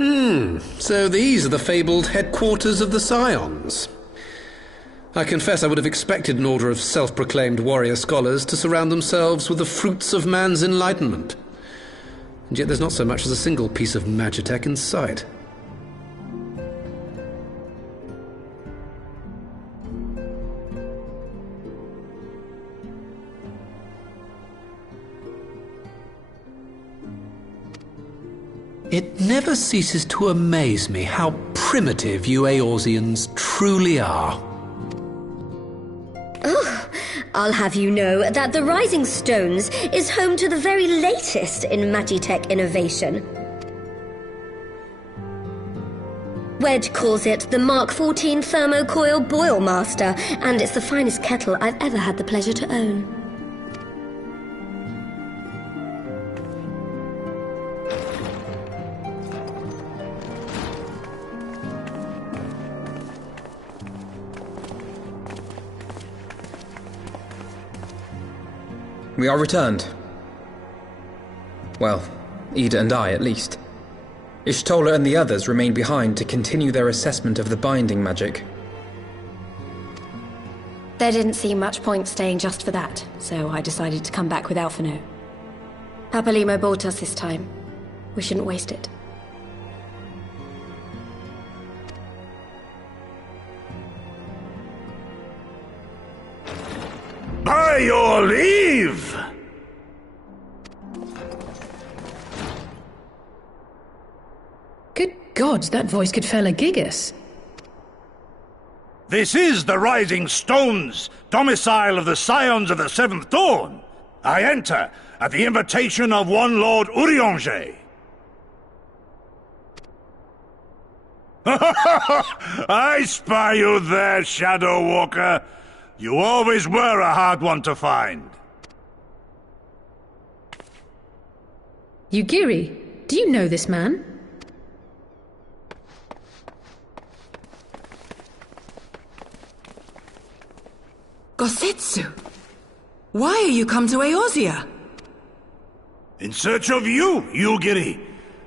So these are the fabled headquarters of the Scions. I confess I would have expected an order of self-proclaimed warrior scholars to surround themselves with the fruits of man's enlightenment. And yet there's not so much as a single piece of magitech in sight. It never ceases to amaze me how primitive you Eorzeans truly are. Oh, I'll have you know that the Rising Stones is home to the very latest in magitech innovation. Wedge calls it the Mark 14 Thermocoil Boil Master, and it's the finest kettle I've ever had the pleasure to own. We are returned. Well, Ida and I, at least. Ishtola and the others remain behind to continue their assessment of the binding magic. There didn't seem much point staying just for that, so I decided to come back with Alphino. Papalimo bought us this time. We shouldn't waste it. By your leave! Good God, that voice could fell a gigas. This is the Rising Stones, domicile of the Scions of the Seventh Dawn. I enter at the invitation of one Lord Urianger. I spy you there, Shadow Walker. You always were a hard one to find. Yugiri, do you know this man? Gosetsu! Why are you come to Eorzea? In search of you, Yugiri.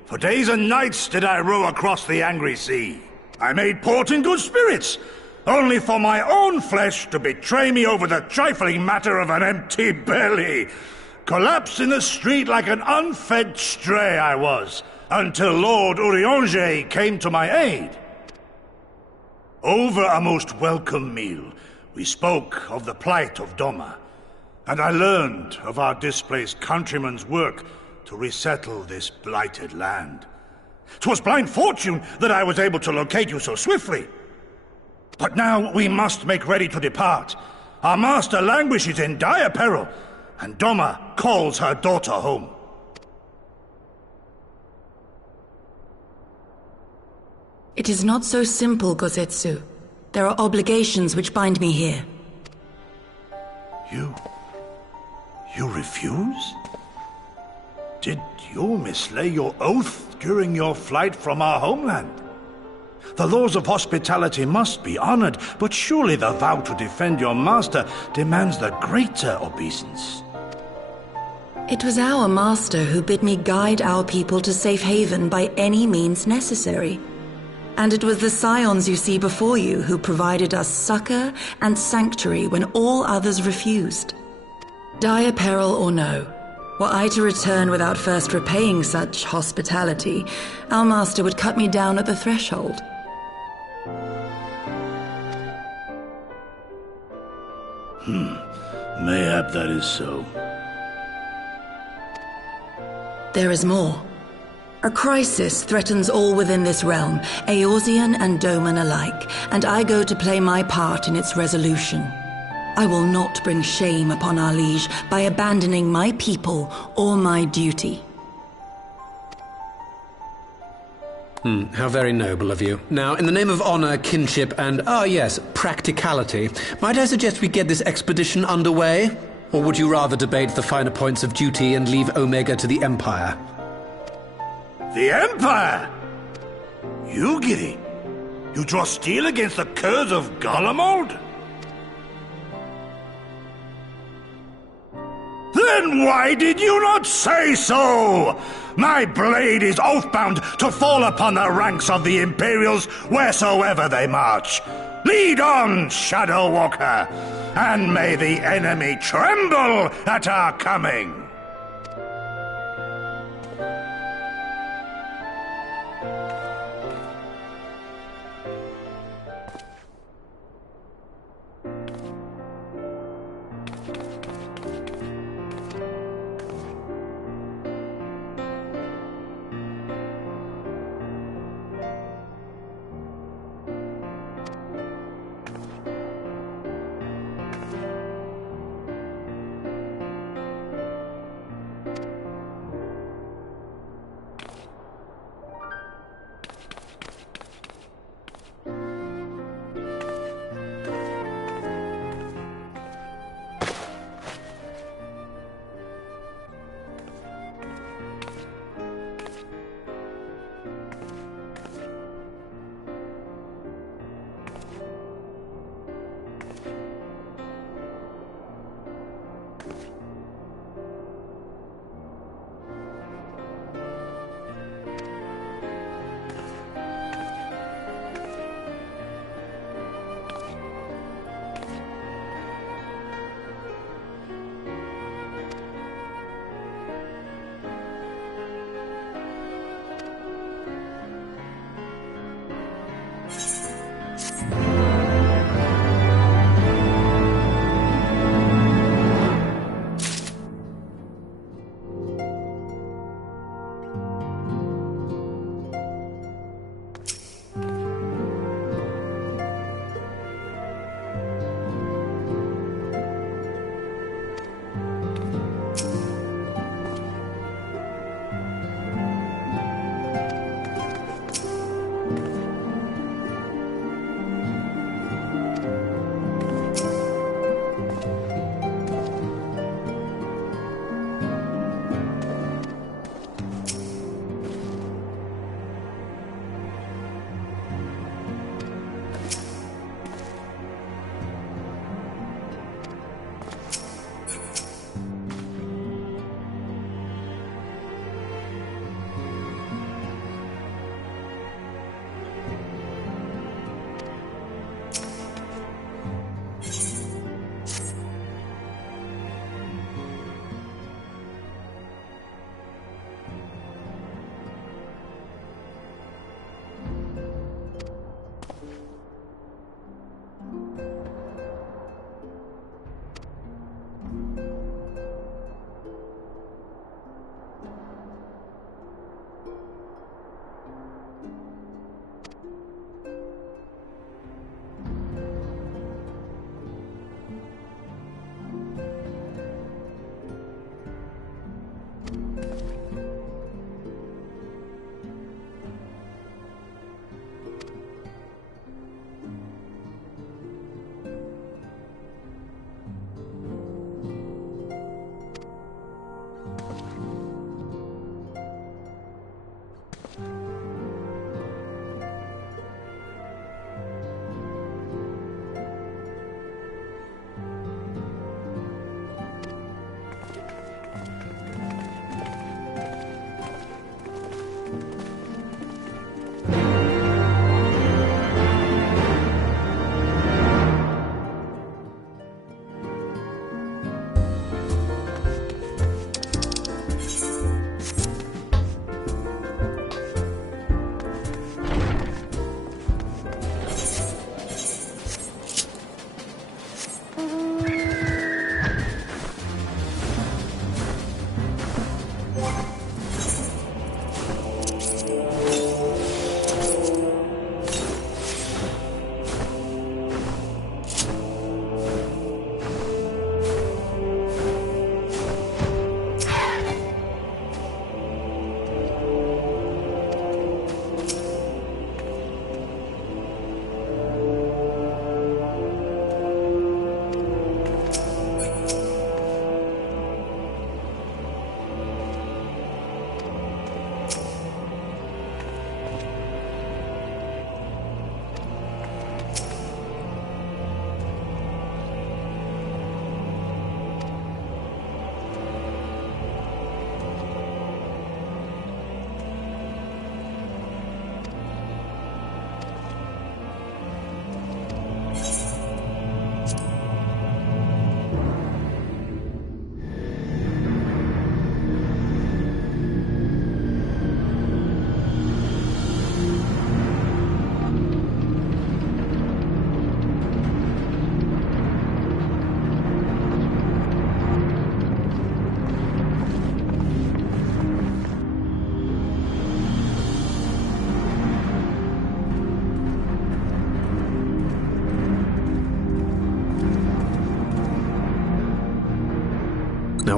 For days and nights did I row across the angry sea. I made port in good spirits, only for my own flesh to betray me over the trifling matter of an empty belly. Collapsed in the street like an unfed stray I was, until Lord Urianger came to my aid. Over a most welcome meal, we spoke of the plight of Doma, and I learned of our displaced countrymen's work to resettle this blighted land. 'Twas blind fortune that I was able to locate you so swiftly. But now we must make ready to depart. Our master languishes in dire peril, and Doma calls her daughter home. It is not so simple, Gosetsu. There are obligations which bind me here. You refuse? Did you mislay your oath during your flight from our homeland? The laws of hospitality must be honored, but surely the vow to defend your master demands the greater obeisance. It was our master who bid me guide our people to safe haven by any means necessary. And it was the Scions you see before you who provided us succor and sanctuary when all others refused. Dire peril or no, were I to return without first repaying such hospitality, our master would cut me down at the threshold. Mayhap that is so. There is more. A crisis threatens all within this realm, Eorzean and Doman alike, and I go to play my part in its resolution. I will not bring shame upon our liege by abandoning my people or my duty. How very noble of you. Now, in the name of honor, kinship, and, practicality, might I suggest we get this expedition underway? Or would you rather debate the finer points of duty and leave Omega to the Empire? The Empire? Yugiri, you draw steel against the curse of Garlemald? Then Then why did you not say so? My blade is oath-bound to fall upon the ranks of the Imperials wheresoever they march. Lead on, Shadow Walker, and may the enemy tremble at our coming.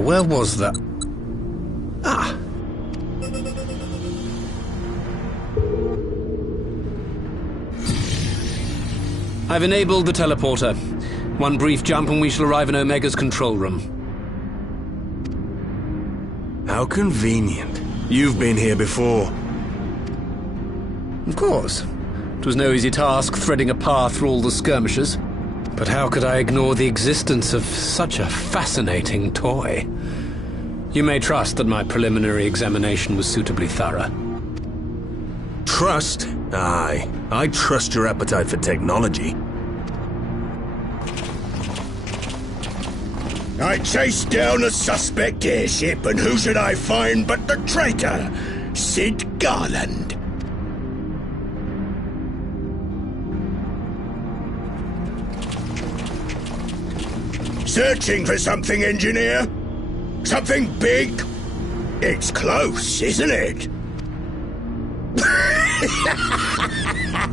where was that? Ah! I've enabled the teleporter. One brief jump and we shall arrive in Omega's control room. How convenient. You've been here before. Of course. It was no easy task threading a path through all the skirmishes. But how could I ignore the existence of such a fascinating toy? You may trust that my preliminary examination was suitably thorough. Trust? Aye. I trust your appetite for technology. I chased down a suspect airship, and who should I find but the traitor, Sid Garland. Searching for something, engineer? Something big? It's close, isn't it?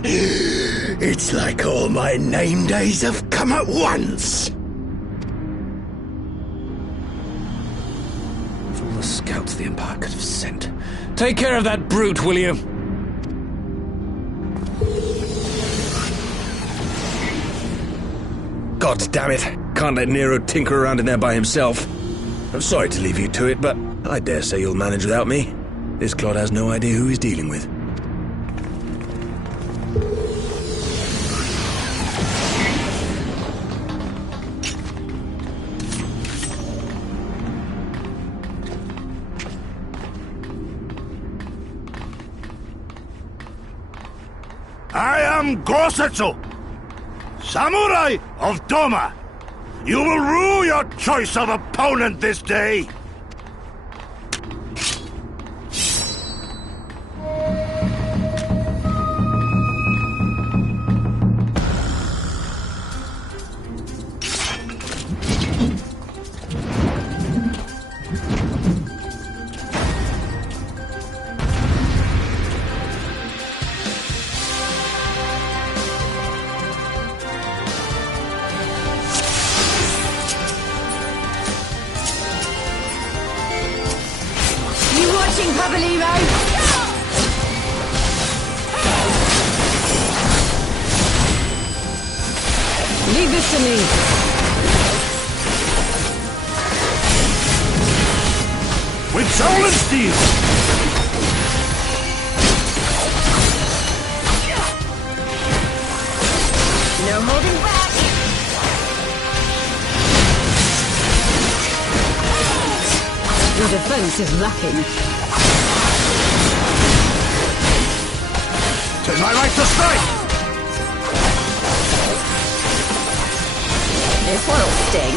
It's like all my name days have come at once. Of all the scouts the Empire could have sent. Take care of that brute, will you? God damn it. Can't let Nero tinker around in there by himself. I'm sorry to leave you to it, but I dare say you'll manage without me. This clod has no idea who he's dealing with. I am Gosetsu, Samurai of Doma. You will rue your choice of opponent this day. Leave this to me. With soul and steel. No holding back. Your defense is lacking. Tis my right to strike. This one'll sting.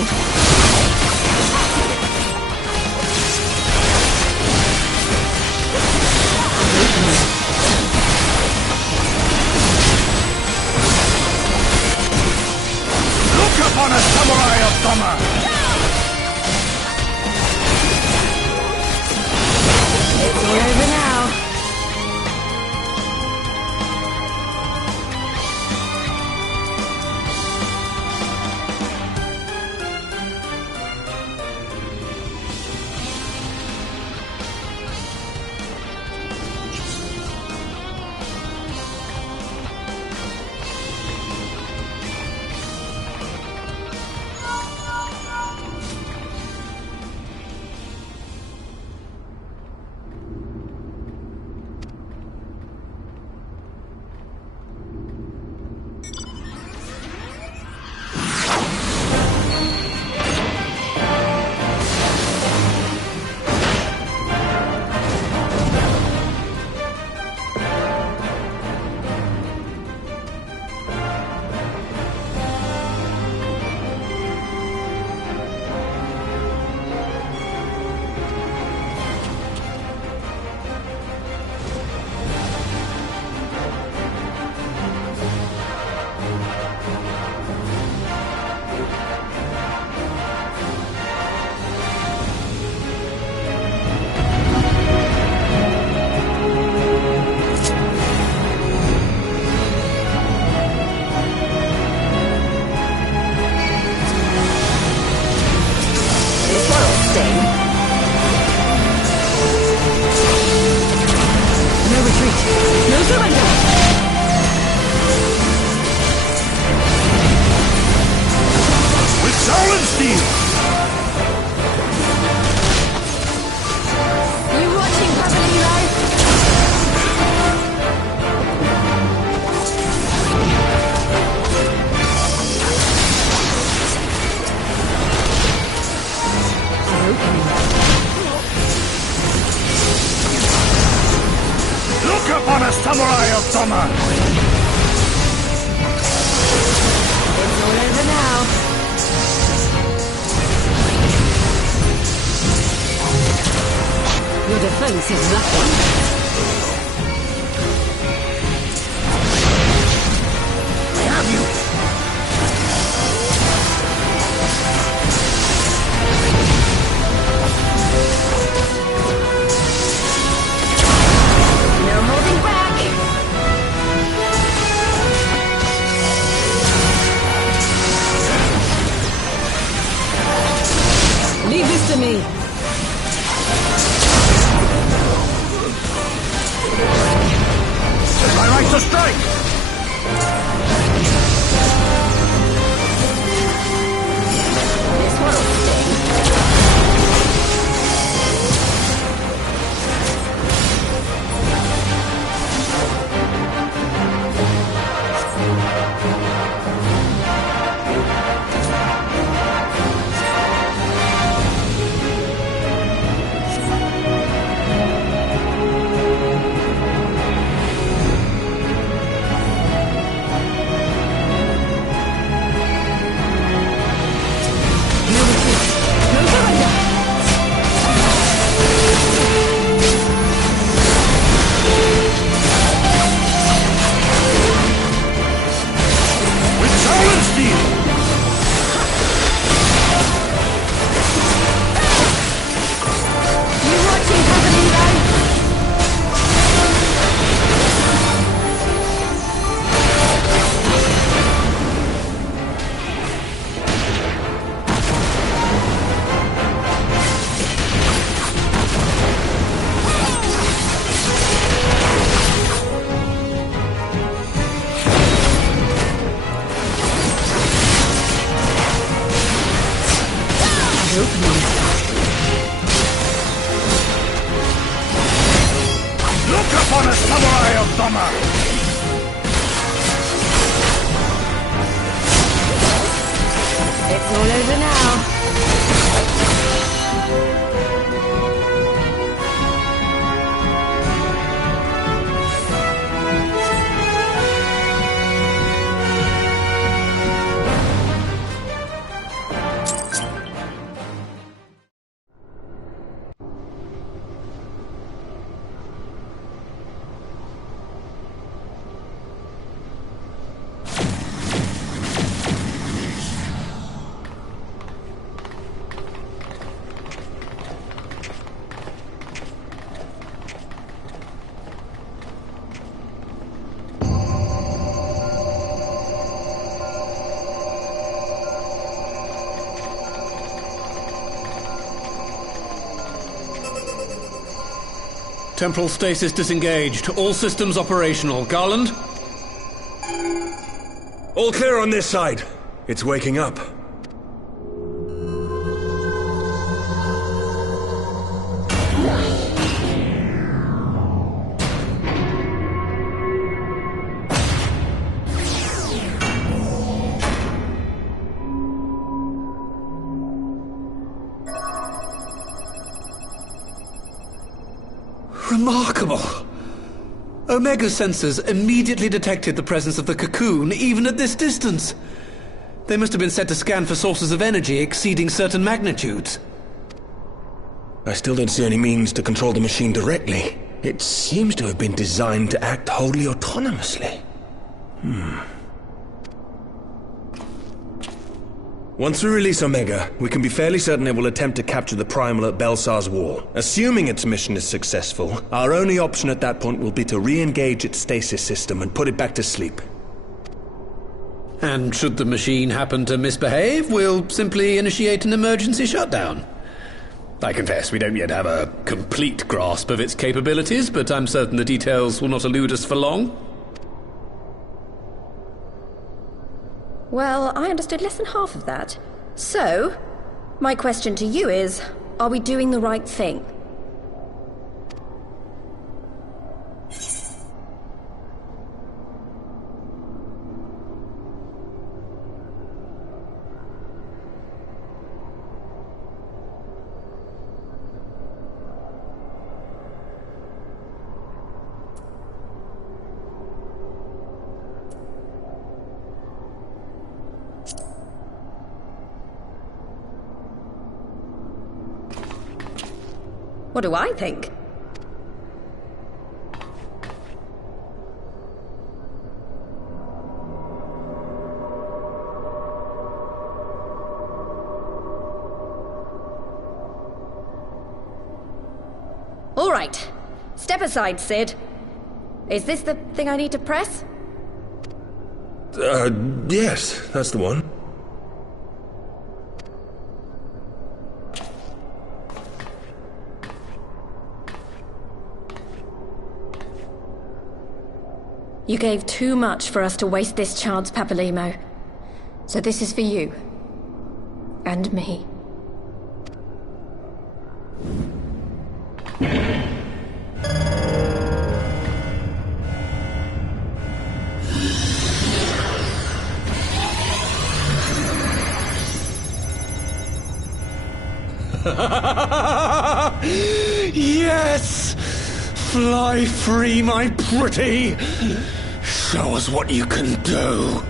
Look upon a samurai of Doma. It's all over now. upon us, samurai of Doma! It's all over now. Your defense is lacking. I have you! No holding back. Leave this to me. It's my right to strike! This one'll sting. Look upon us, samurai of Doma! It's all over now. Temporal stasis disengaged. All systems operational. Garland? All clear on this side. It's waking up. Remarkable! Omega sensors immediately detected the presence of the cocoon, even at this distance. They must have been set to scan for sources of energy exceeding certain magnitudes. I still don't see any means to control the machine directly. It seems to have been designed to act wholly autonomously. Once we release Omega, we can be fairly certain it will attempt to capture the Primal at Belsar's Wall. Assuming its mission is successful, our only option at that point will be to re-engage its stasis system and put it back to sleep. And should the machine happen to misbehave, we'll simply initiate an emergency shutdown. I confess we don't yet have a complete grasp of its capabilities, but I'm certain the details will not elude us for long. Well, I understood less than half of that. So, my question to you is, are we doing the right thing? What do I think? All right. Step aside, Sid. Is this the thing I need to press? Yes, that's the one. You gave too much for us to waste this chance, Papalimo. So this is for you. And me. Yes! Fly free, my pretty! Show us what you can do!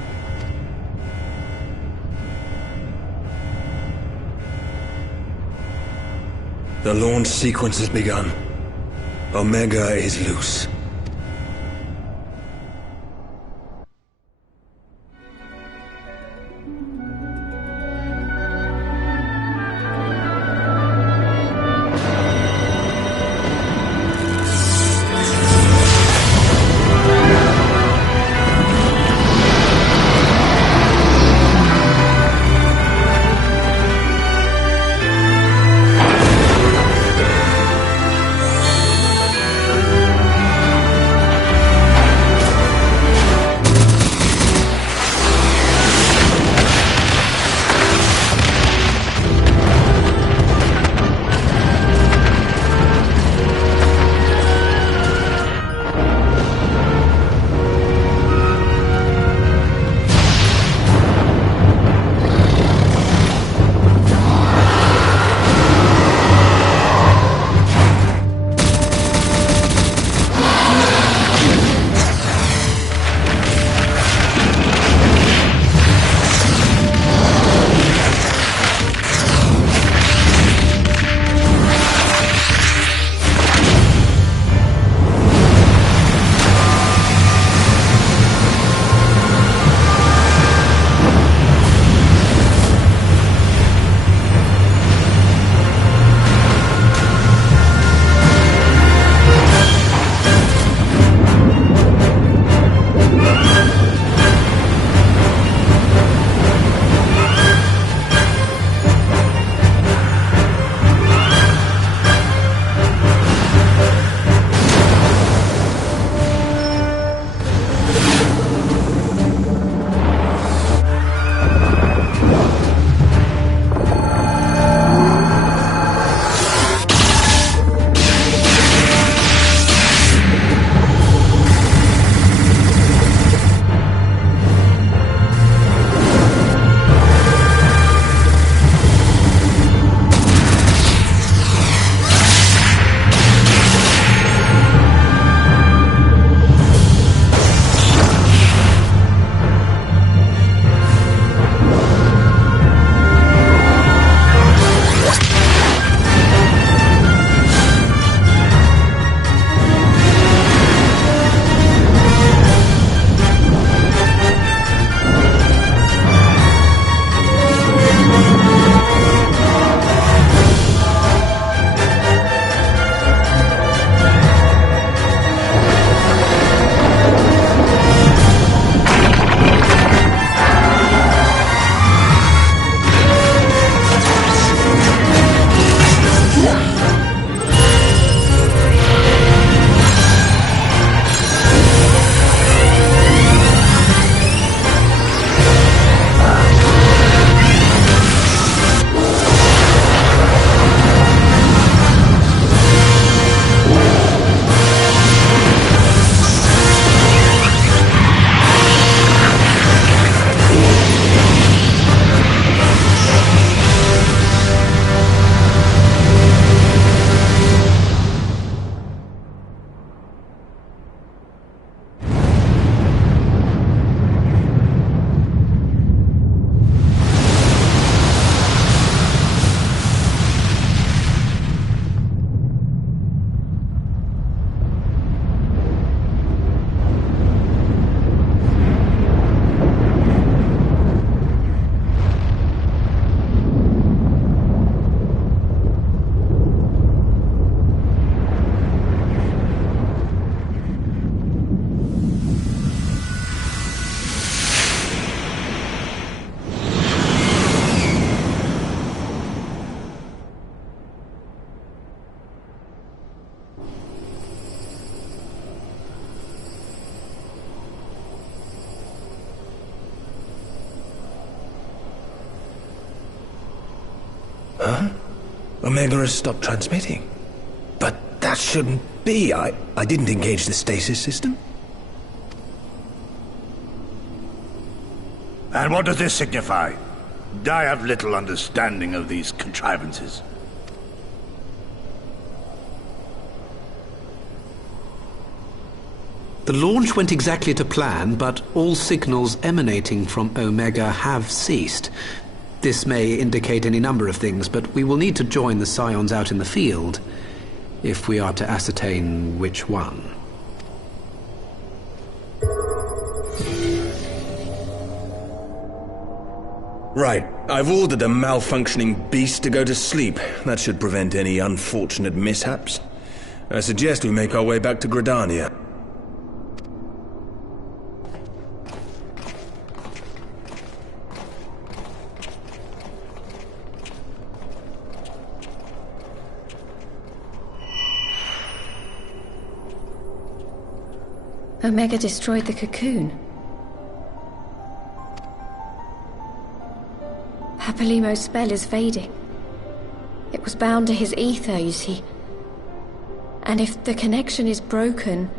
The launch sequence has begun. Omega is loose. Omega has stopped transmitting. But that shouldn't be. I didn't engage the stasis system. And what does this signify? I have little understanding of these contrivances. The launch went exactly to plan, but all signals emanating from Omega have ceased. This may indicate any number of things, but we will need to join the Scions out in the field if we are to ascertain which one. Right. I've ordered a malfunctioning beast to go to sleep. That should prevent any unfortunate mishaps. I suggest we make our way back to Gridania. Omega destroyed the cocoon. Papalymo's spell is fading. It was bound to his ether, you see. And if the connection is broken...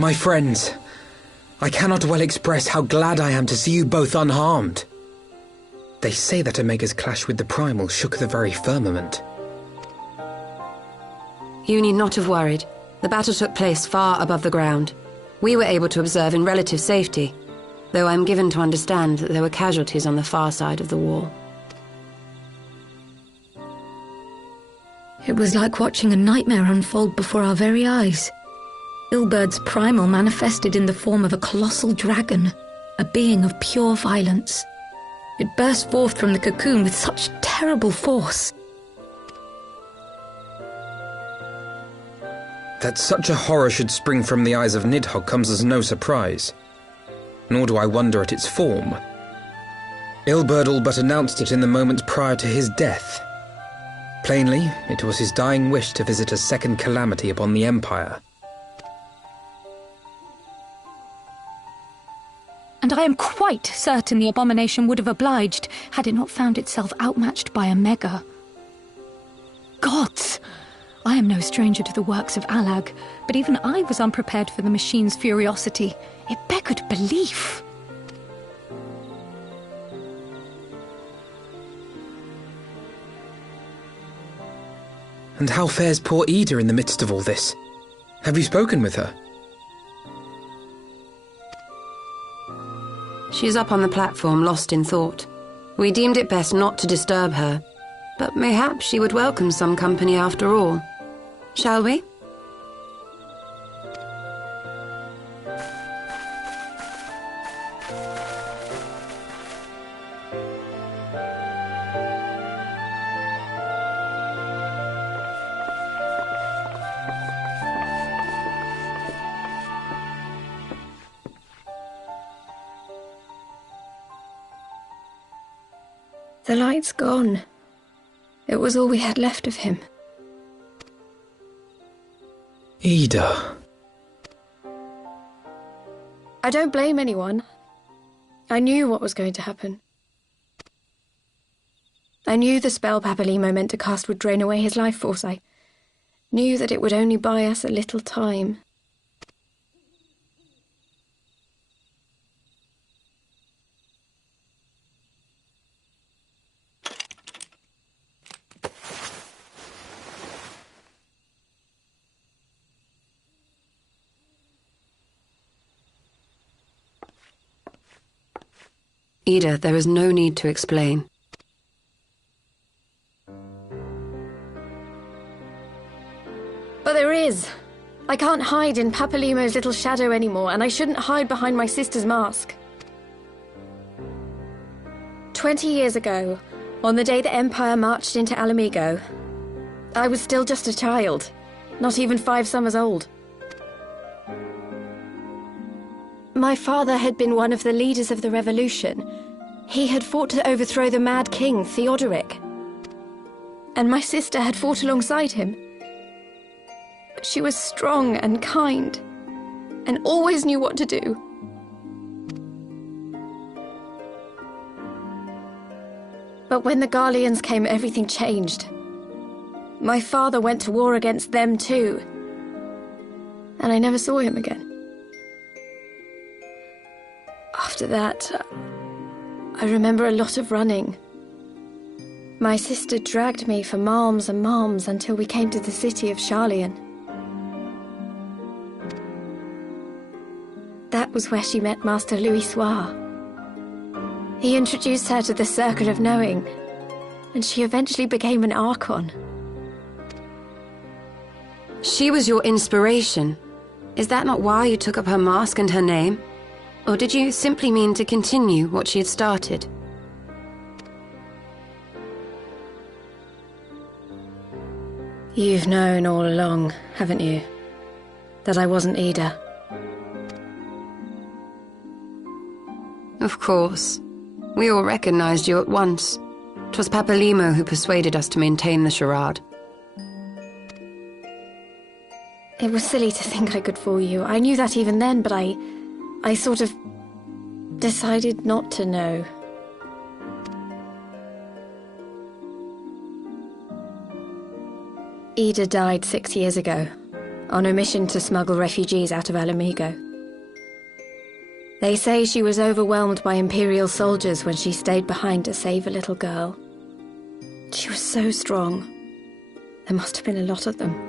My friends, I cannot well express how glad I am to see you both unharmed. They say that Omega's clash with the Primal shook the very firmament. You need not have worried. The battle took place far above the ground. We were able to observe in relative safety, though I'm given to understand that there were casualties on the far side of the wall. It was like watching a nightmare unfold before our very eyes. Ilberd's primal manifested in the form of a colossal dragon, a being of pure violence. It burst forth from the cocoon with such terrible force. That such a horror should spring from the eyes of Nidhogg comes as no surprise. Nor do I wonder at its form. Ilberd all but announced it in the moments prior to his death. Plainly, it was his dying wish to visit a second calamity upon the Empire. And I am quite certain the abomination would have obliged had it not found itself outmatched by Omega. Gods! I am no stranger to the works of Allag, but even I was unprepared for the machine's furiosity. It beggared belief. And how fares poor Ida in the midst of all this? Have you spoken with her? She's up on the platform, lost in thought. We deemed it best not to disturb her, but mayhap she would welcome some company after all. Shall we? The light's gone. It was all we had left of him. Ida. I don't blame anyone. I knew what was going to happen. I knew the spell Papalimo meant to cast would drain away his life force. I knew that it would only buy us a little time. Ida, there is no need to explain. But there is. I can't hide in Papalimo's little shadow anymore, and I shouldn't hide behind my sister's mask. 20 years ago, on the day the Empire marched into Alamigo, I was still just a child, not even 5 summers old. My father had been one of the leaders of the revolution. He had fought to overthrow the Mad King, Theodoric. And my sister had fought alongside him. But she was strong and kind, and always knew what to do. But when the Garleans came, everything changed. My father went to war against them too, and I never saw him again. After that, I remember a lot of running. My sister dragged me for malms and malms until we came to the city of Sharlayan. That was where she met Master Louis Soir. He introduced her to the Circle of Knowing, and she eventually became an Archon. She was your inspiration. Is that not why you took up her mask and her name? Or did you simply mean to continue what she had started? You've known all along, haven't you? That I wasn't Ida. Of course. We all recognized you at once. 'Twas Papalimo who persuaded us to maintain the charade. It was silly to think I could fool you. I knew that even then, but I sort of decided not to know. Ida died 6 years ago. on a mission to smuggle refugees out of Alamigo. They say she was overwhelmed by Imperial soldiers when she stayed behind to save a little girl. She was so strong. There must have been a lot of them.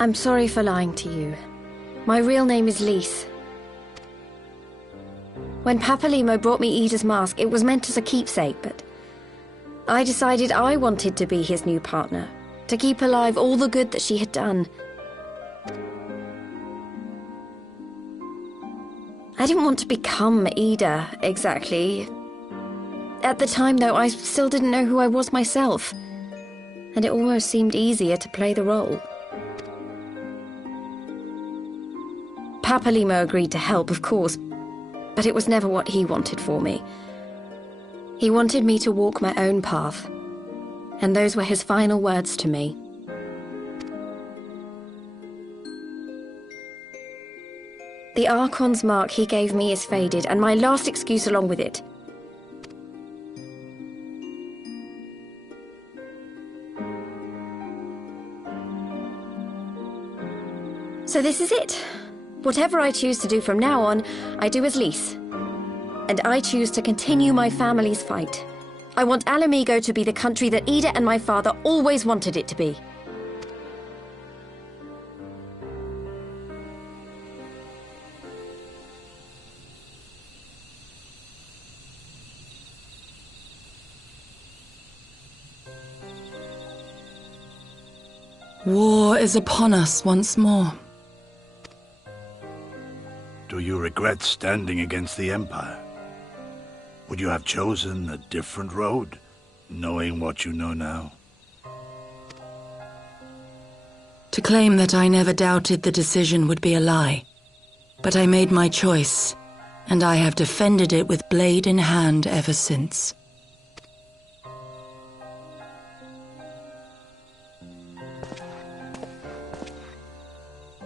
I'm sorry for lying to you. My real name is Lise. When Papalimo brought me Ida's mask, it was meant as a keepsake, but I decided I wanted to be his new partner, to keep alive all the good that she had done. I didn't want to become Ida, exactly. At the time, though, I still didn't know who I was myself, and it almost seemed easier to play the role. Papalimo agreed to help, of course, but it was never what he wanted for me. He wanted me to walk my own path, and those were his final words to me. The Archon's mark he gave me is faded, and my last excuse along with it. So this is it. Whatever I choose to do from now on, I do as Lise. And I choose to continue my family's fight. I want Alamigo to be the country that Ida and my father always wanted it to be. War is upon us once more. Do you regret standing against the Empire? Would you have chosen a different road, knowing what you know now? To claim that I never doubted the decision would be a lie. But I made my choice, and I have defended it with blade in hand ever since.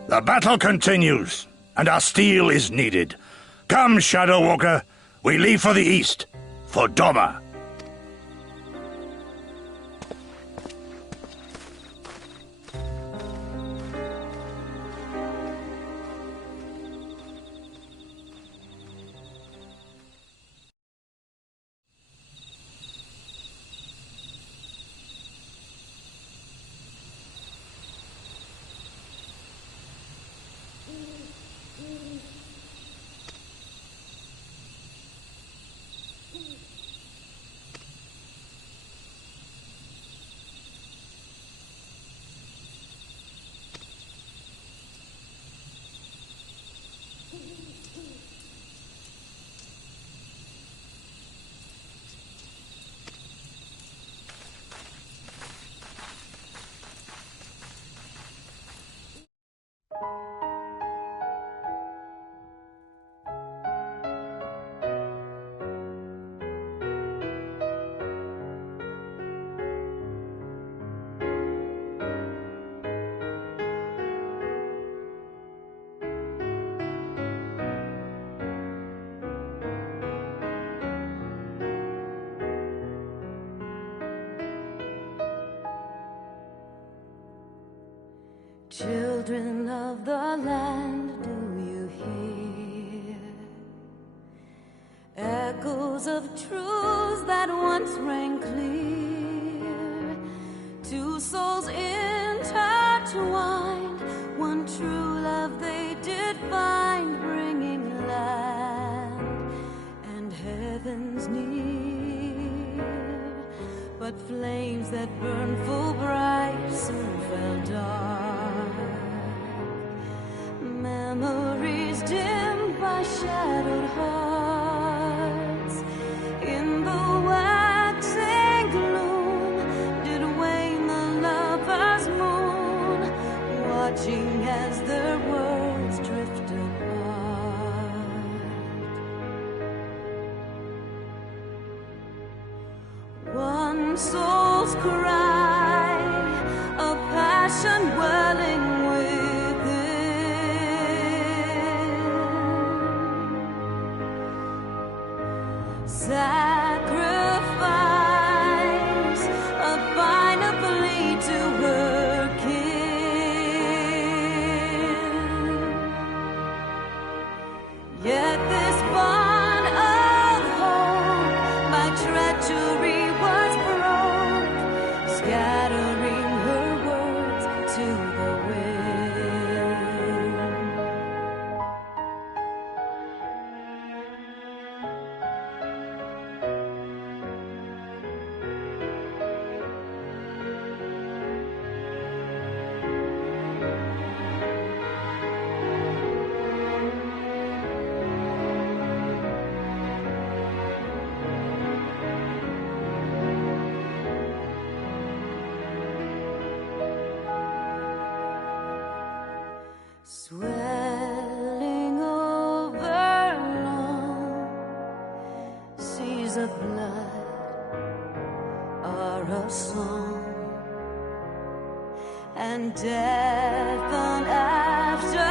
The battle continues, and our steel is needed. Come, Shadow Walker, we leave for the east, for Doma. Children of the land, do you hear echoes of truths that once rang clear? Two souls intertwined, one true love they did find, bringing land and heavens near. But flames that burned full bright soon fell dark. Memories dimmed by shadowed hearts. In the waxing gloom did wane the lover's moon, watching as their worlds drift apart. One soul's cry, a sacrifice a final plea to her kin. Yet this bond of hope by treachery was broke, scattering her words to the wind. Swelling over long seas of blood are a song, and death an afterthought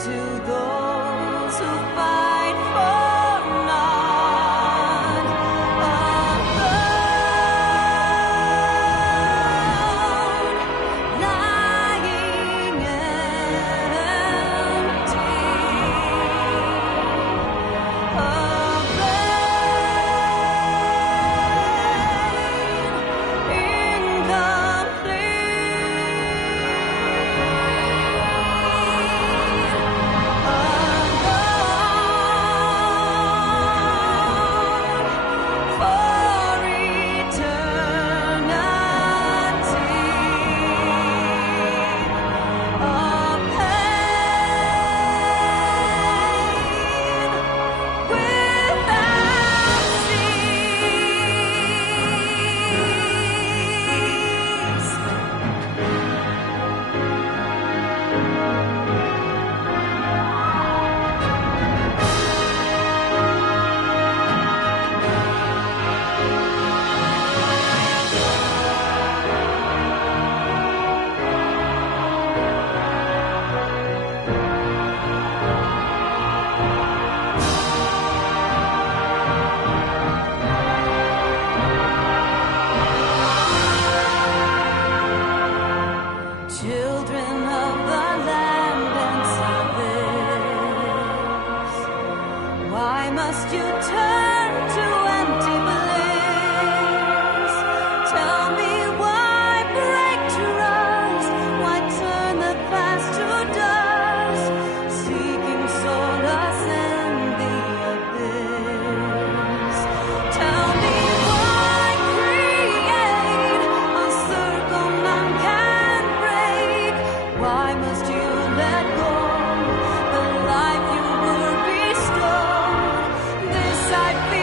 to those who fight for naught. Alone, lying empty, children of the land and service, why must you turn to empty bliss? Tell me why break trust, why turn the past to dust, seeking solace in the abyss. Tell me why create a circle none can break. Why must you let go the life you were bestowed? This I feel.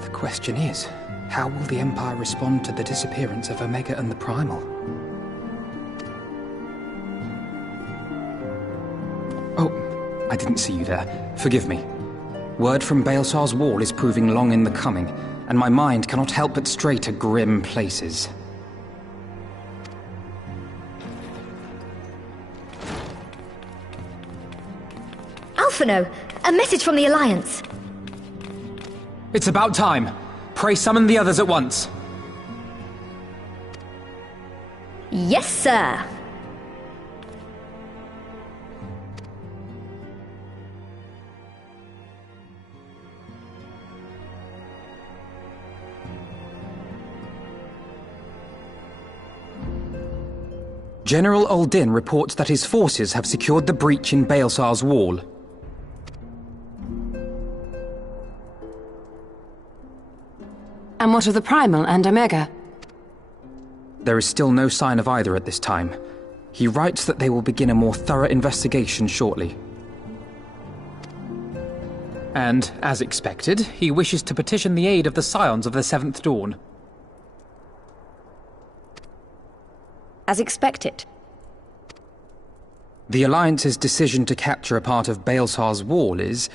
The question is, how will the Empire respond to the disappearance of Omega and the Primal? Oh, I didn't see you there. Forgive me. Word from Baelsar's wall is proving long in the coming, and my mind cannot help but stray to grim places. Alphino, a message from the Alliance. It's about time. Pray summon the others at once. Yes, sir. General Uldin reports that his forces have secured the breach in Baelsar's wall. And what of the Primal and Omega? There is still no sign of either at this time. He writes that they will begin a more thorough investigation shortly. And, as expected, he wishes to petition the aid of the Scions of the Seventh Dawn. As expected. The Alliance's decision to capture a part of Baelsar's wall is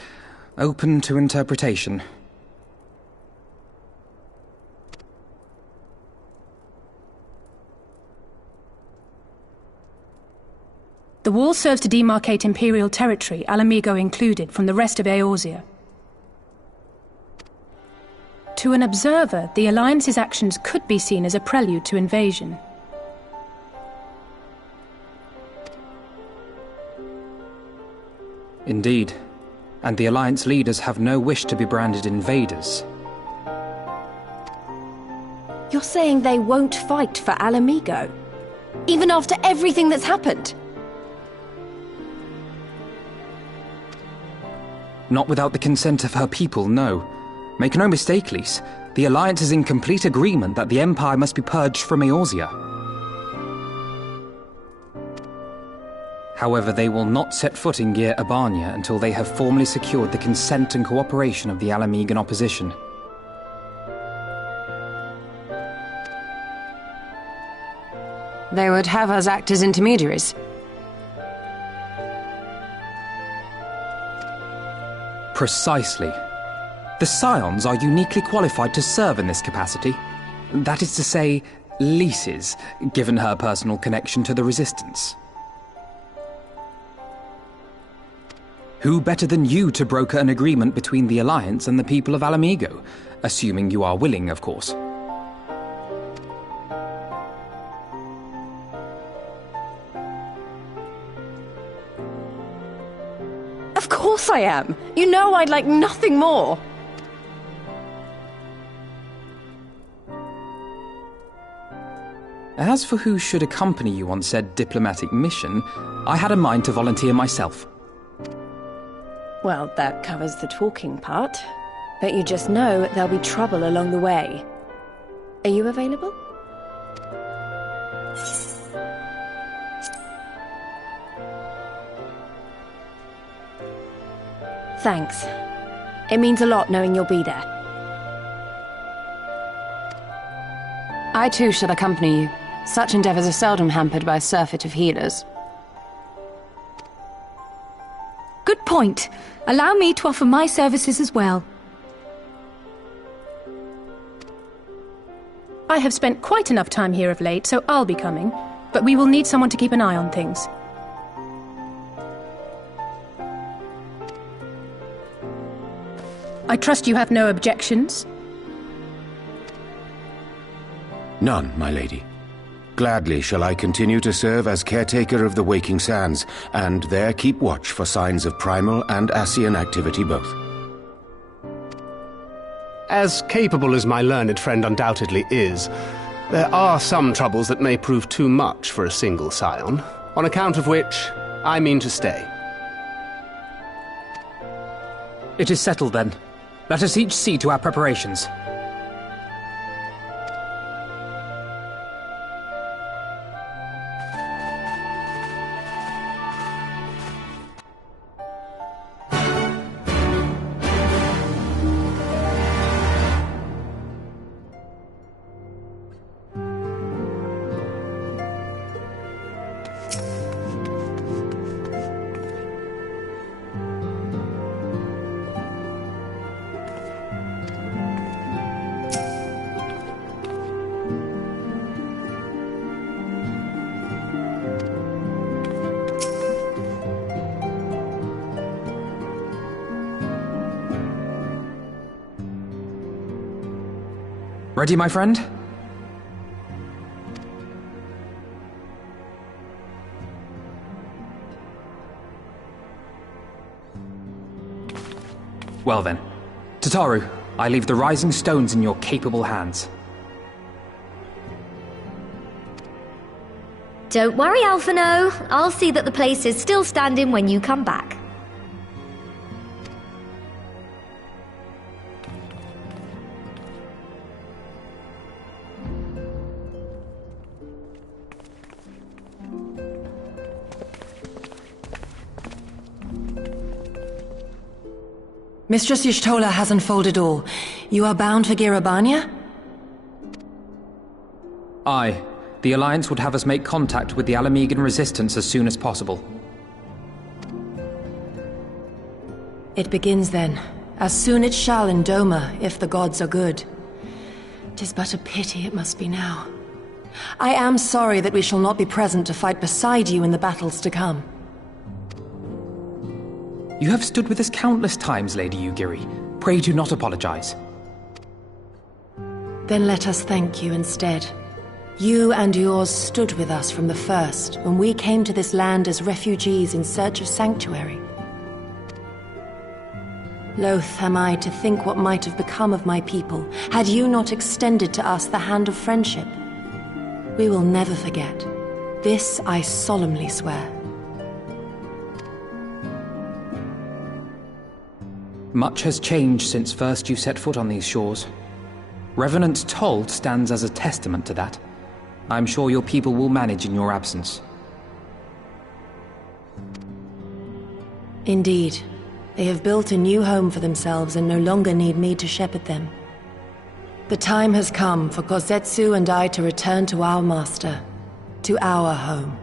open to interpretation. The wall serves to demarcate Imperial territory, Alamigo included, from the rest of Eorzea. To an observer, the Alliance's actions could be seen as a prelude to invasion. Indeed. And the Alliance leaders have no wish to be branded invaders. You're saying they won't fight for Alamigo? Even after everything that's happened? Not without the consent of her people, no. Make no mistake, Lys. The Alliance is in complete agreement that the Empire must be purged from Eorzea. However, they will not set foot in Gyr Abania until they have formally secured the consent and cooperation of the Alamigan opposition. They would have us act as intermediaries. Precisely. The Scions are uniquely qualified to serve in this capacity. That is to say, leases, given her personal connection to the Resistance. Who better than you to broker an agreement between the Alliance and the people of Alamigo? Assuming you are willing, of course. Of course I am! You know I'd like nothing more! As for who should accompany you on said diplomatic mission, I had a mind to volunteer myself. Well, that covers the talking part. But you just know there'll be trouble along the way. Are you available? Thanks. It means a lot knowing you'll be there. I too shall accompany you. Such endeavours are seldom hampered by a surfeit of healers. Good point. Allow me to offer my services as well. I have spent quite enough time here of late, so I'll be coming. But we will need someone to keep an eye on things. I trust you have no objections? None, my lady. Gladly shall I continue to serve as caretaker of the Waking Sands, and there keep watch for signs of primal and Ascian activity both. As capable as my learned friend undoubtedly is, there are some troubles that may prove too much for a single scion, on account of which I mean to stay. It is settled then. Let us each see to our preparations. Ready, my friend? Well then. Tataru, I leave the rising stones in your capable hands. Don't worry, Alphino. I'll see that the place is still standing when you come back. Mistress Y'shtola has unfolded all. You are bound for Girabania? Aye. The Alliance would have us make contact with the Alamigan Resistance as soon as possible. It begins then. As soon it shall in Doma, if the gods are good. 'Tis but a pity it must be now. I am sorry that we shall not be present to fight beside you in the battles to come. You have stood with us countless times, Lady Yugiri. Pray do not apologize. Then let us thank you instead. You and yours stood with us from the first, when we came to this land as refugees in search of sanctuary. Loath am I to think what might have become of my people, had you not extended to us the hand of friendship. We will never forget. This I solemnly swear. Much has changed since first you set foot on these shores. Revenant Told stands as a testament to that. I'm sure your people will manage in your absence. Indeed. They have built a new home for themselves and no longer need me to shepherd them. The time has come for Kozetsu and I to return to our master, to our home.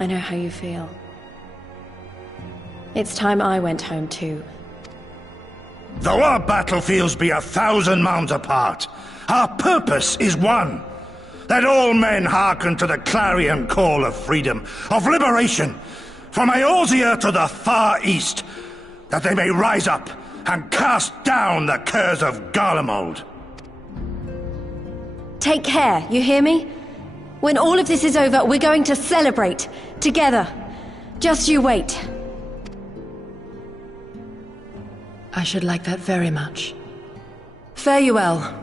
I know how you feel. It's time I went home too. Though our battlefields be 1,000 mounds apart, our purpose is one. Let all men hearken to the clarion call of freedom, of liberation, from Eorzea to the far east, that they may rise up and cast down the curse of Garlemald. Take care, you hear me? When all of this is over, we're going to celebrate, together. Just you wait. I should like that very much. Fare you well.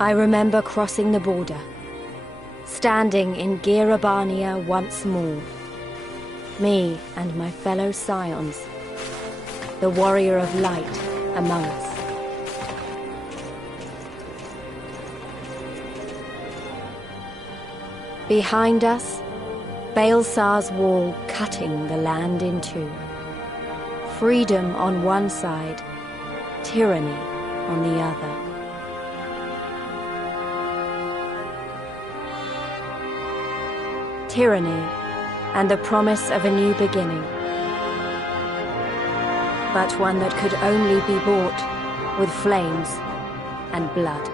I remember crossing the border, standing in Girabania once more. Me and my fellow scions, the warrior of light among us. Behind us, Baelsar's wall cutting the land in two. Freedom on one side, tyranny on the other. tyranny and the promise of a new beginning. But one that could only be bought with flames and blood.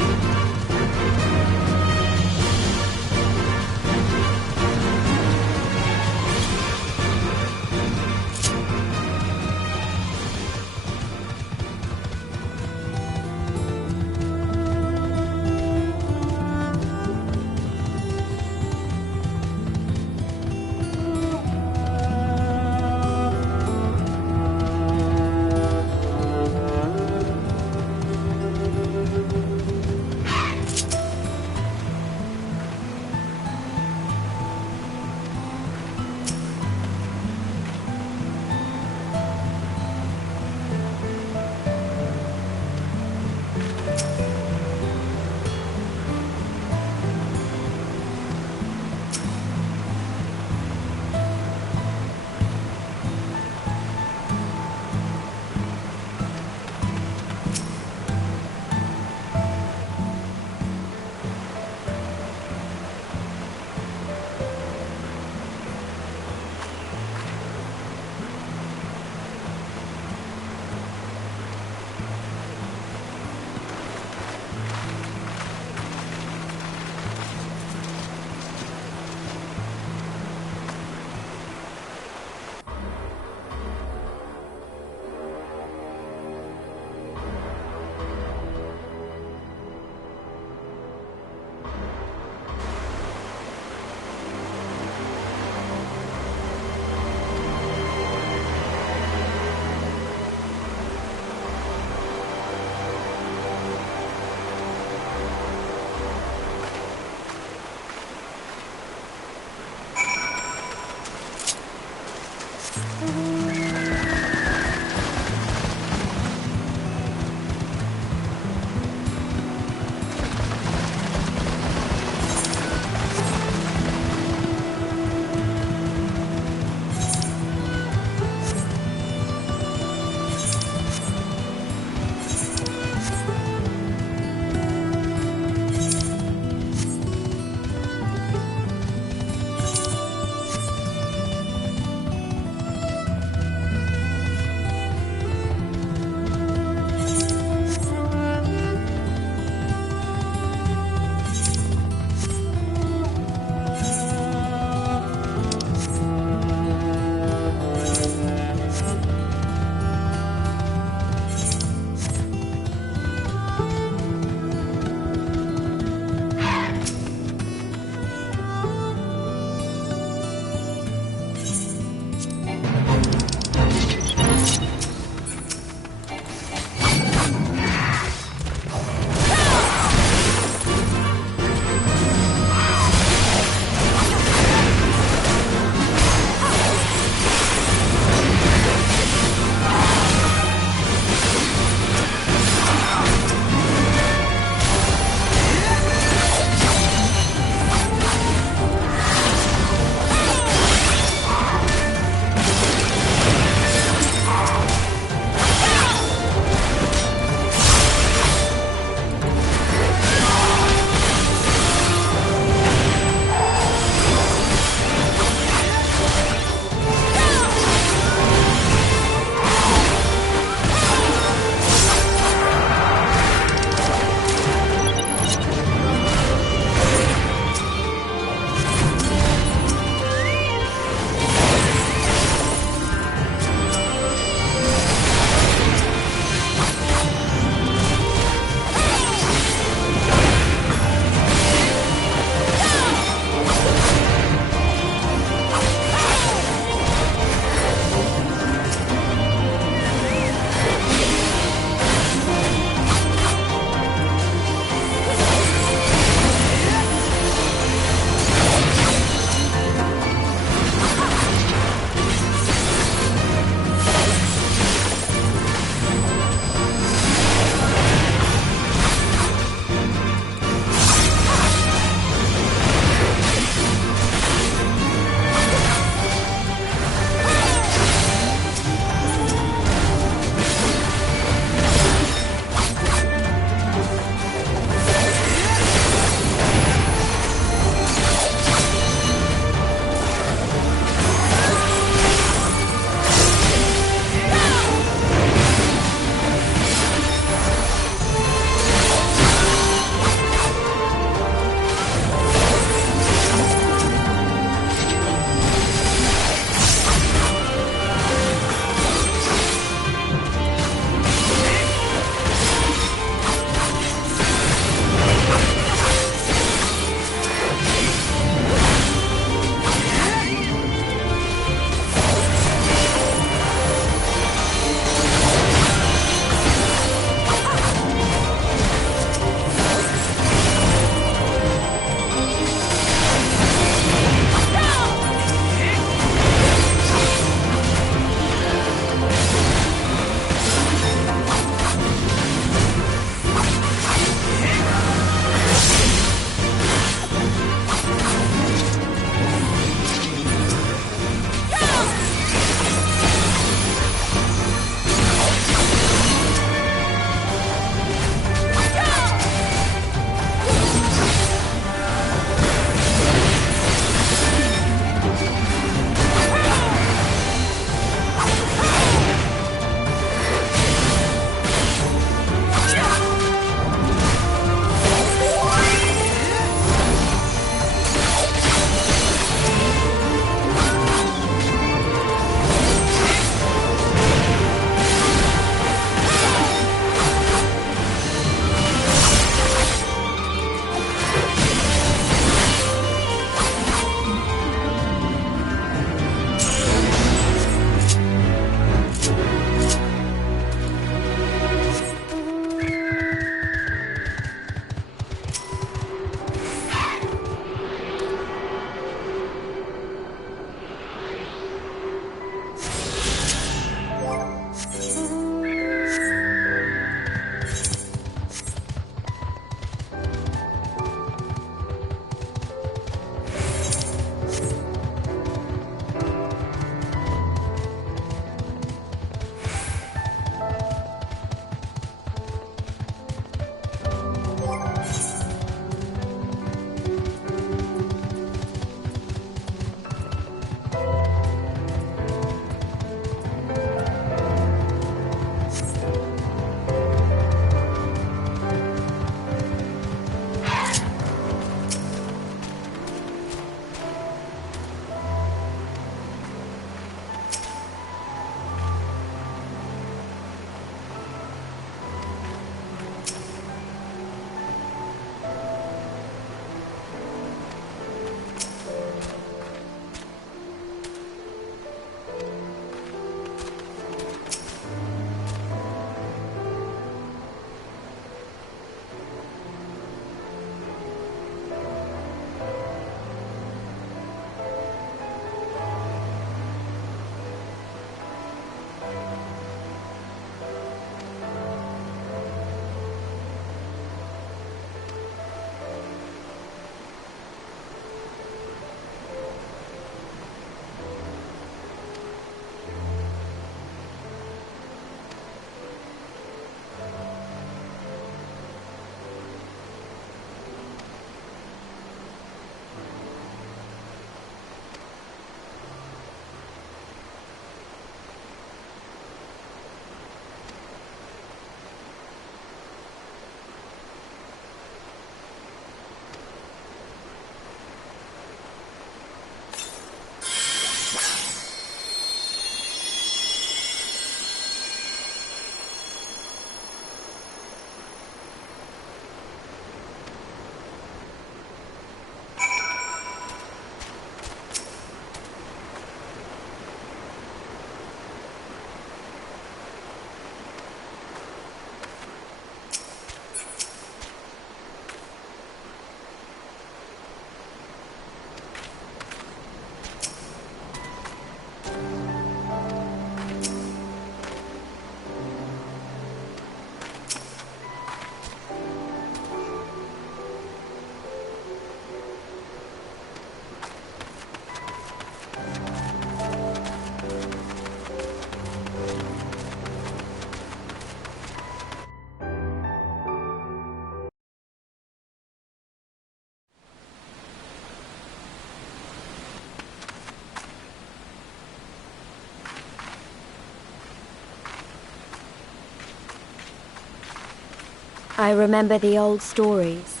I remember the old stories,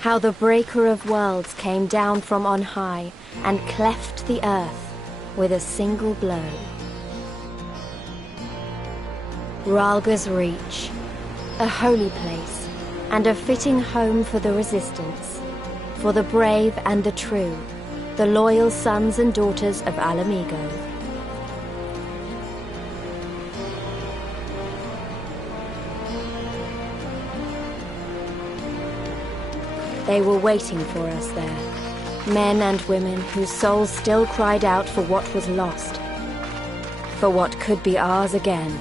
how the breaker of worlds came down from on high and cleft the earth with a single blow. Rhalga's Reach, a holy place and a fitting home for the resistance, for the brave and the true, the loyal sons and daughters of Alamigo. They were waiting for us there, men and women whose souls still cried out for what was lost, for what could be ours again.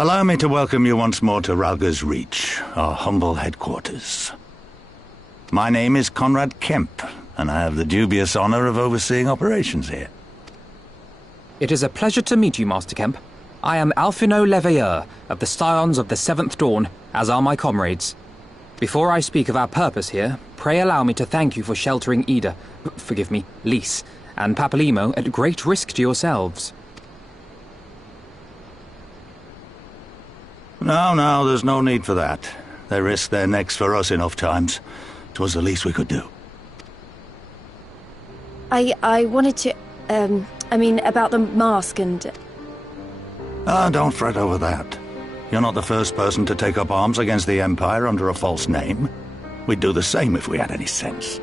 Allow me to welcome you once more to Rhalga's Reach, our humble headquarters. My name is Conrad Kemp, and I have the dubious honor of overseeing operations here. It is a pleasure to meet you, Master Kemp. I am Alphino Leveilleur, of the Scions of the Seventh Dawn, as are my comrades. Before I speak of our purpose here, pray allow me to thank you for sheltering Ida, forgive me, Lys, and Papalymo at great risk to yourselves. No, there's no need for that. They risked their necks for us enough times. 'Twas the least we could do. I wanted to, about the mask and... Don't fret over that. You're not the first person to take up arms against the Empire under a false name. We'd do the same if we had any sense.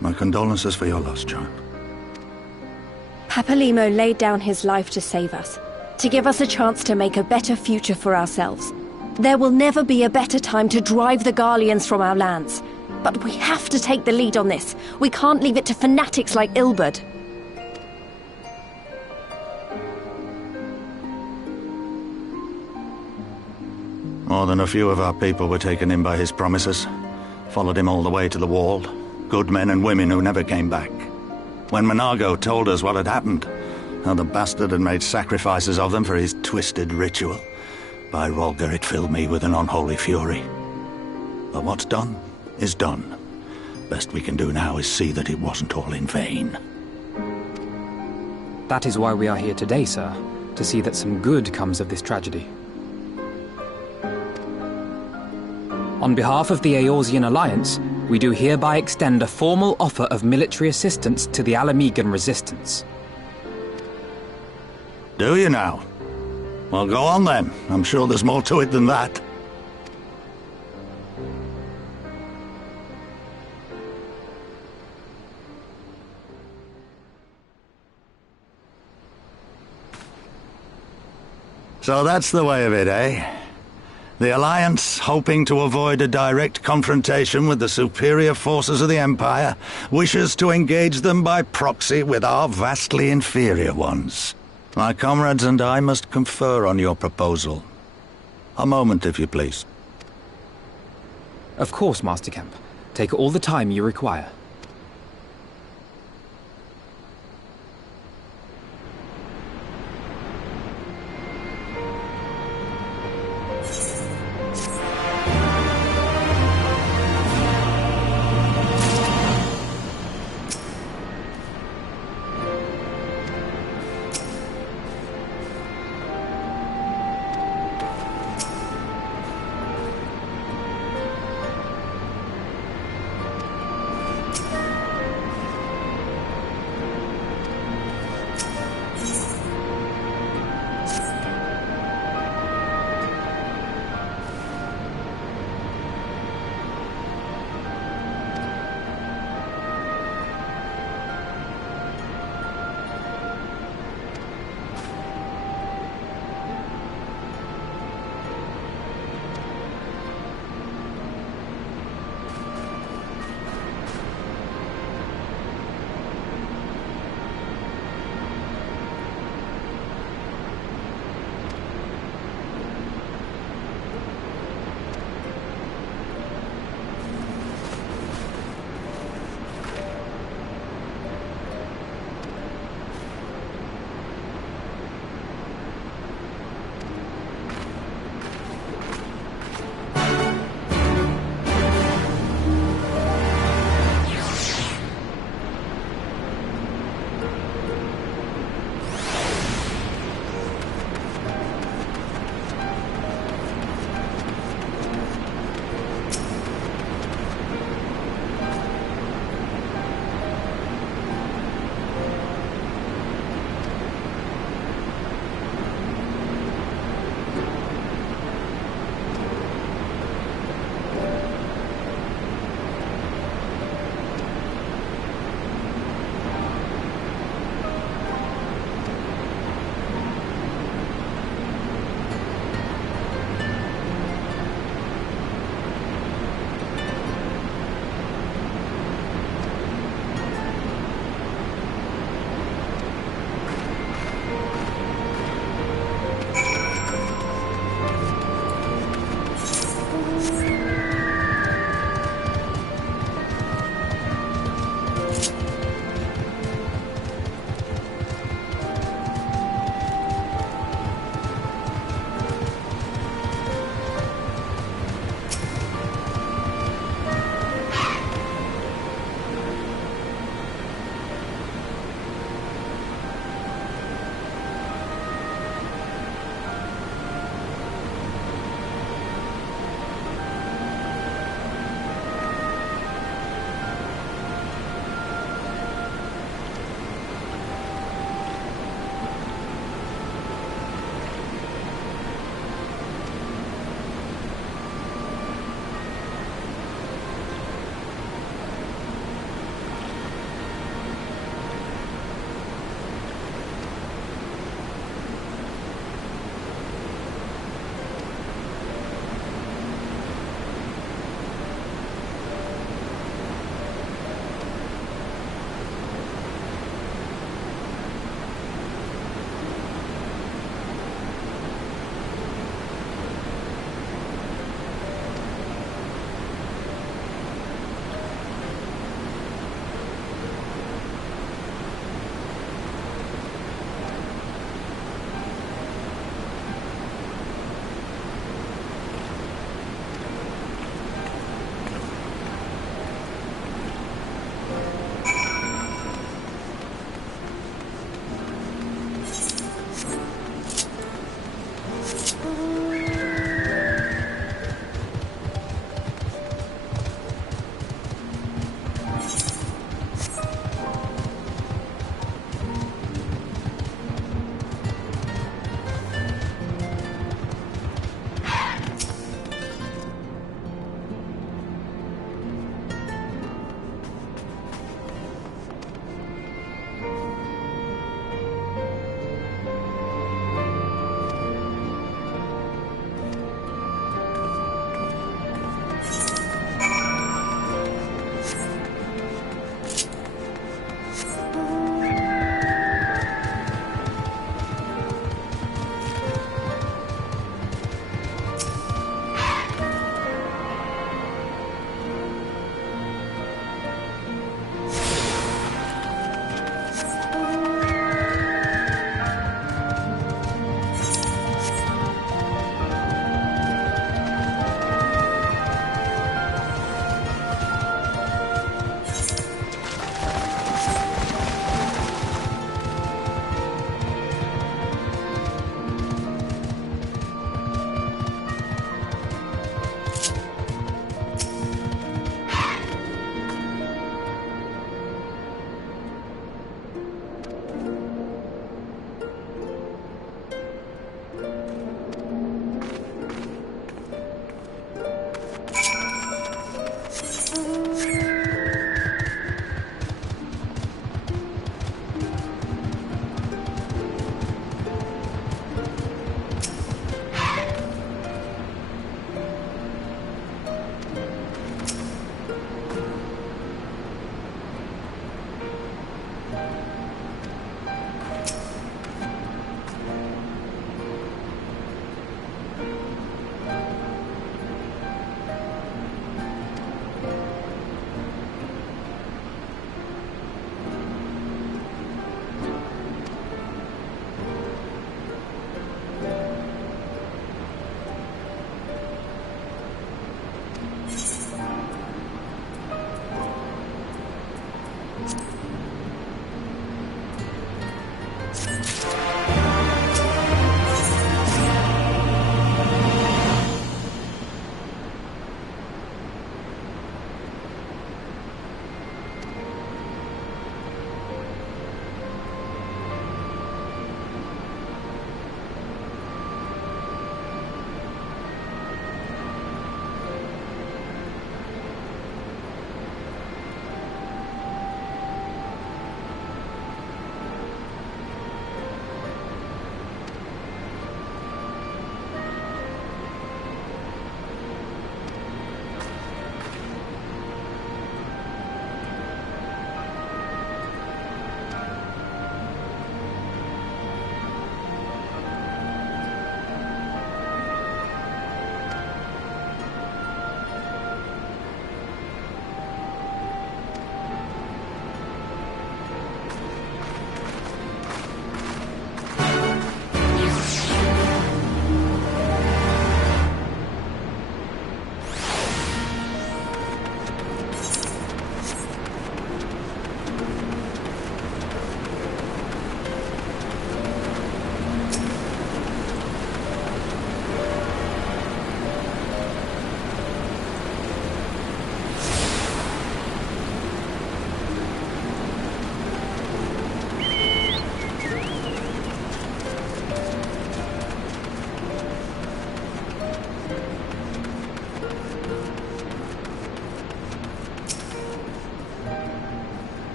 My condolences for your loss, child. Hapalimo laid down his life to save us, to give us a chance to make a better future for ourselves. There will never be a better time to drive the Garleans from our lands. But we have to take the lead on this. We can't leave it to fanatics like Ilberd. More than a few of our people were taken in by his promises. Followed him all the way to the wall. Good men and women who never came back. When Monago told us what had happened, how the bastard had made sacrifices of them for his twisted ritual, by Rolger, it filled me with an unholy fury. But what's done is done. Best we can do now is see that it wasn't all in vain. That is why we are here today, sir. To see that some good comes of this tragedy. On behalf of the Eorzean Alliance, we do hereby extend a formal offer of military assistance to the Alamegan resistance. Do you now? Well, go on then. I'm sure there's more to it than that. So that's the way of it, eh? The Alliance, hoping to avoid a direct confrontation with the superior forces of the Empire, wishes to engage them by proxy with our vastly inferior ones. My comrades and I must confer on your proposal. A moment, if you please. Of course, Master Kemp. Take all the time you require.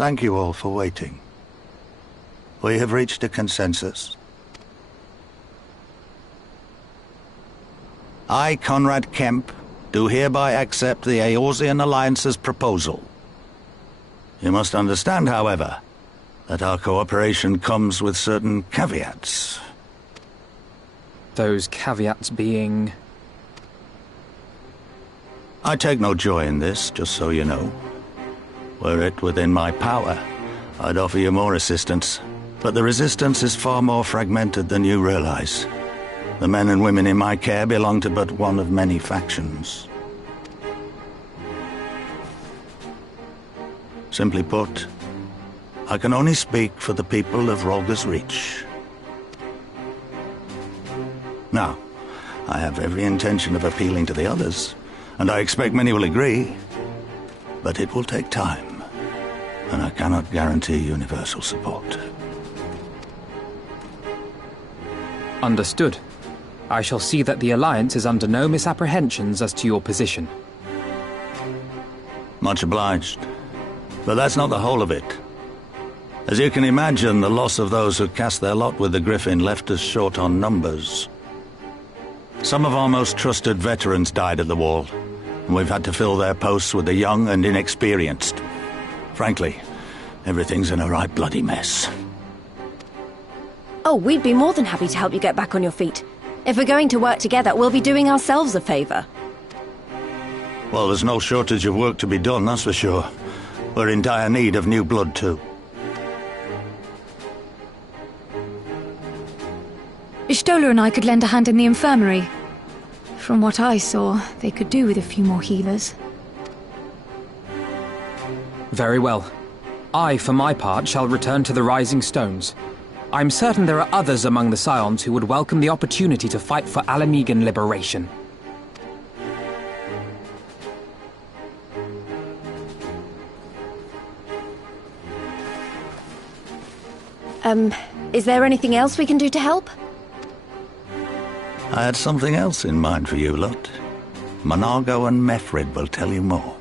Thank you all for waiting. We have reached a consensus. I, Conrad Kemp, do hereby accept the Eorzean Alliance's proposal. You must understand, however, that our cooperation comes with certain caveats. Those caveats being... I take no joy in this, just so you know. Were it within my power, I'd offer you more assistance. But the resistance is far more fragmented than you realize. The men and women in my care belong to but one of many factions. Simply put, I can only speak for the people of Rolga's Reach. Now, I have every intention of appealing to the others, and I expect many will agree, but it will take time. And I cannot guarantee universal support. Understood. I shall see that the Alliance is under no misapprehensions as to your position. Much obliged. But that's not the whole of it. As you can imagine, the loss of those who cast their lot with the Griffin left us short on numbers. Some of our most trusted veterans died at the wall, and we've had to fill their posts with the young and inexperienced. Frankly, everything's in a right bloody mess. Oh, we'd be more than happy to help you get back on your feet. If we're going to work together, we'll be doing ourselves a favor. Well, there's no shortage of work to be done, that's for sure. We're in dire need of new blood, too. Ishtola and I could lend a hand in the infirmary. From what I saw, they could do with a few more healers. Very well. I, for my part, shall return to the Rising Stones. I'm certain there are others among the Scions who would welcome the opportunity to fight for Alamegan liberation. Is there anything else we can do to help? I had something else in mind for you lot. Monargo and Mefrid will tell you more.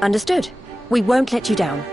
Understood. We won't let you down.